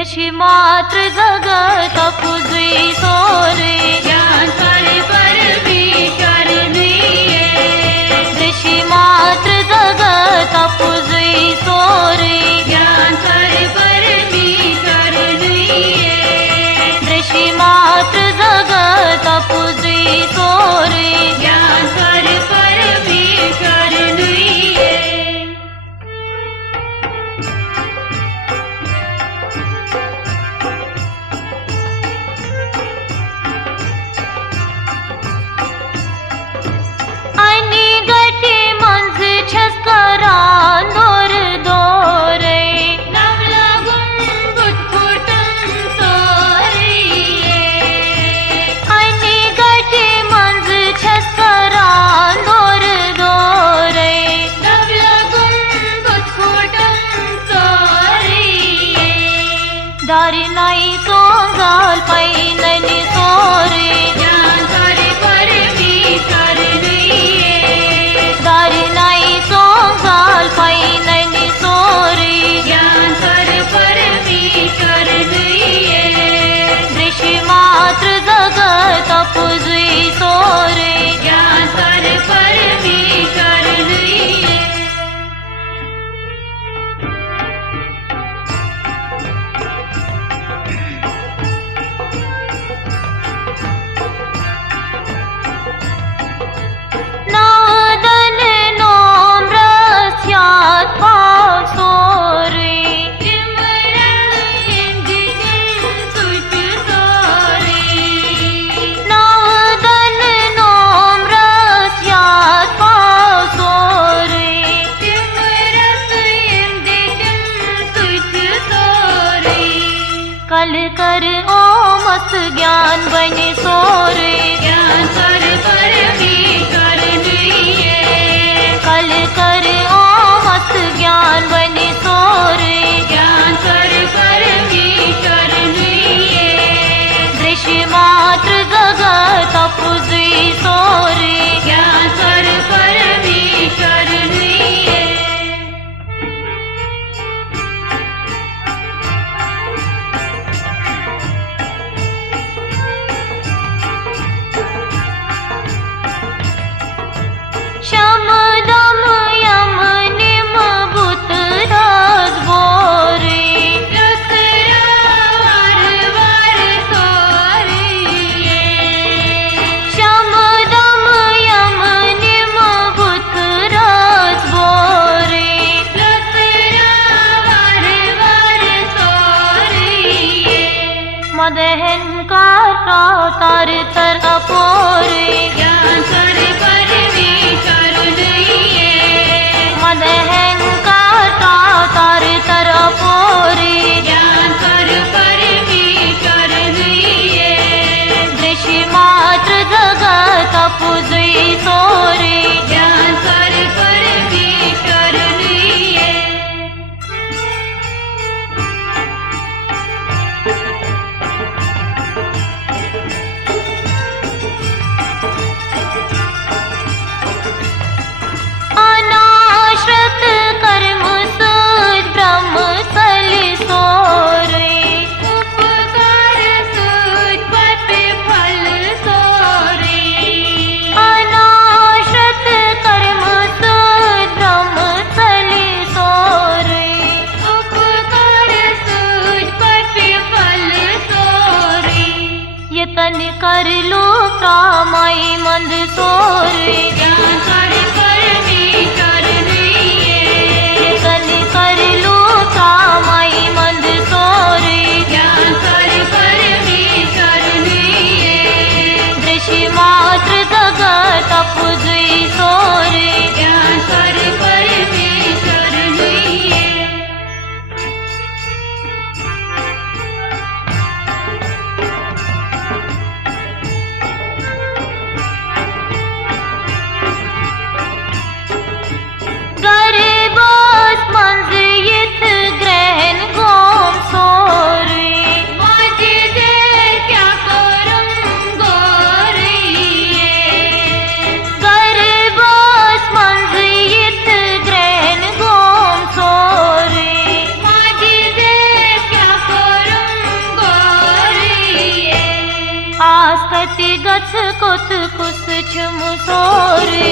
दृष्टि मात्र जगत पुजवी सोरे ज्ञान पर परमेश्वर नहीं है। दृष्टि मात्र जगत पुजवी सोरे ज्ञान पर परमेश्वर नहीं है। दृष्टि मात्र जगत पुजवी सोरे ज्ञान पर परमेश्वर नहीं है। दारी नाही सोंगाल पैननी सोरे ज्ञान पर परमेश्वर नहीं है। दारी नाही सोंगाल पैननी सोरे ज्ञान पर परमेश्वर नहीं है। दृष्टि मात्र जगत पुजवी सोरे ज्ञान पर परमेश्वर नहीं है। कल कर ओ मस्त ज्ञान बने सोरे ज्ञान पर परमेश्वर नहीं है। कल कर ओ मस्त ज्ञान बने सोरे ज्ञान पर परमेश्वर नहीं है। दृष्टि मात्र जगत पुजवी सोरे ज्ञान पर परमेश्वर नहीं है। शम दम यम निम भूत रस बोरे शम दम यम निम भूत रस बोरे मद अहंकार का तार तर अपोरे ज्ञान पर परमेश्वर नहीं है। मद अहंकार का तार तर अपोरे ज्ञान पर परमेश्वर नहीं है। दृष्टि मात्र जगत पुजवी सोरे ज्ञान पर परमेश्वर नहीं है। मुसोरे